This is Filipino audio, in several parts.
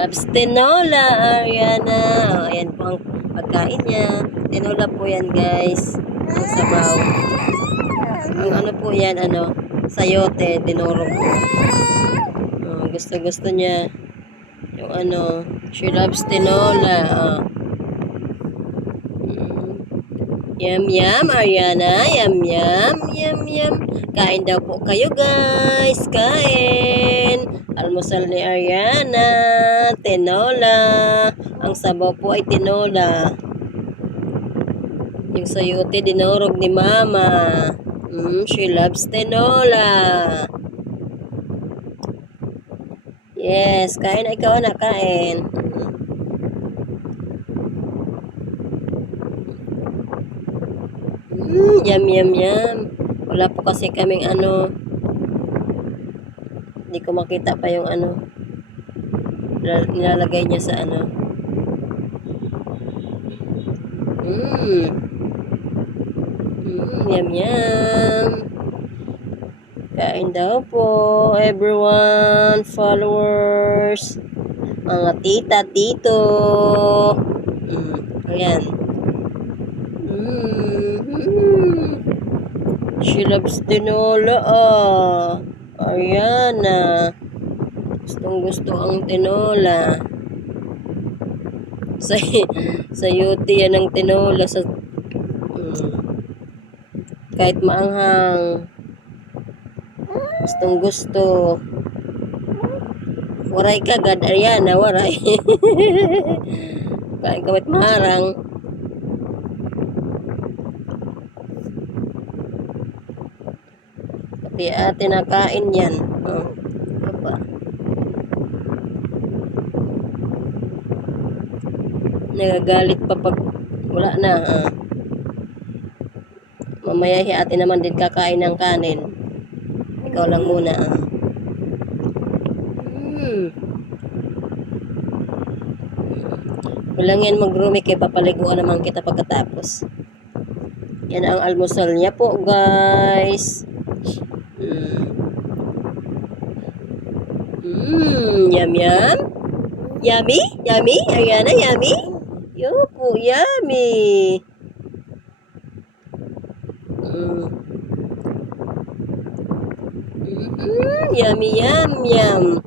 Labs tinola, Ariana. O, ayan po ang pagkain niya. Tinola po yan, guys. Ang sabaw. Ang ano po yan, sayote, dinurog po. Gusto niya. Yung she loves tinola. Yum, yum, Ariana. Yum, yum, yum, yum. Kain daw po kayo, guys. Kain. Almusal ni Ariana. Tinola. Ang sabaw po ay tinola. Yung sayote, dinurog ni Mama. She loves tinola. Yes, kain na ikaw na, kain. Yum, yum, yum. Wala po kasi kaming hindi ko makita pa yung nilalagay niya sa yum, yum. Kain daw po, everyone, followers, mga tita, tito. Ayan. She loves tinola, Ariana. Gustong gusto ang tinola. Sayote yan ang tinola sa kahit maanghang. Gustong gusto. Waray ka, God, Ariana, waray. Kain kamit maharang. Pati ate nakain yan. Apa. Nagagalit pa pag wala na. Mamaya ate naman din kakain ng kanin. Ikaw lang muna. Walang yan mag-roomie kaya papaliguan naman kita pagkatapos. Yan ang almusal niya po, guys. Yum, yum. Yummy? Yummy? Ariana, yummy? Yopo, yummy. Yummy, yum, yum.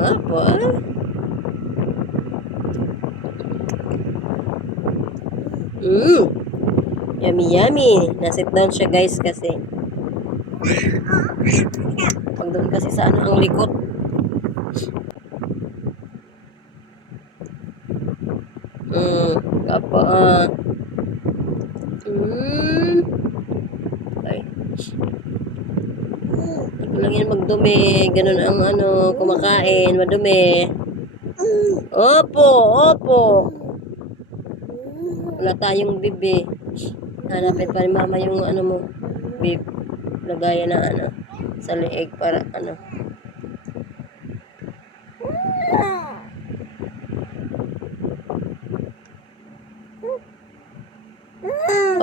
Apa? Yummy, yummy. Nasit down siya, guys, kasi. Pag doon kasi sa ang likot. Apa? Okay. Ito lang yan magdumi. Ganun ang kumakain. Madumi. Opo, opo. Wala tayong bibi. Hanapin pa ni Mama yung mo. Bib. Lagayan na sa leeg para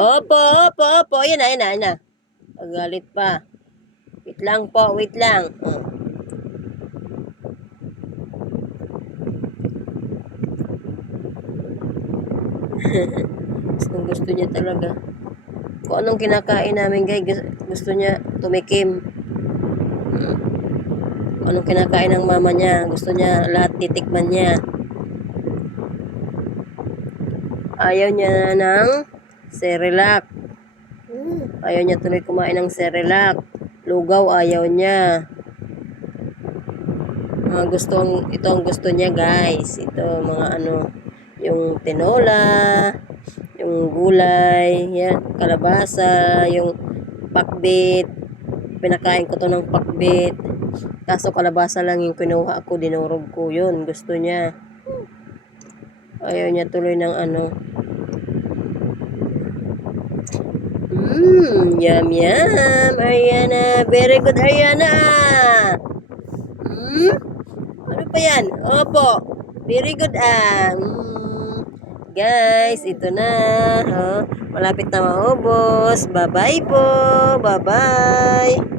Opo, opo, opo. Ayan na. Pagalit pa. Wait lang po, wait lang. Gusto niya talaga. Kung anong kinakain namin, guys, gusto niya tumikim. Kung anong kinakain ng mama niya, gusto niya lahat titikman niya. Ayaw niya ng Cerelac. Ayaw niya tuloy kumain ng Cerelac. Lugaw, ayaw niya. Ito ang gusto niya, guys. Ito, mga yung tinola, yung gulay, yan, kalabasa, yung pakbit. Pinakain ko to ng pakbit. Kaso kalabasa lang yung kinuha ko, dinurog ko. Yun, gusto niya. Ayaw niya tuloy ng yum, yum, Ariana. Very good, Ariana. Ano pa yan? Opo. Very good, Guys, ito na. Malapit na maubos. Bye-bye po. Bye-bye.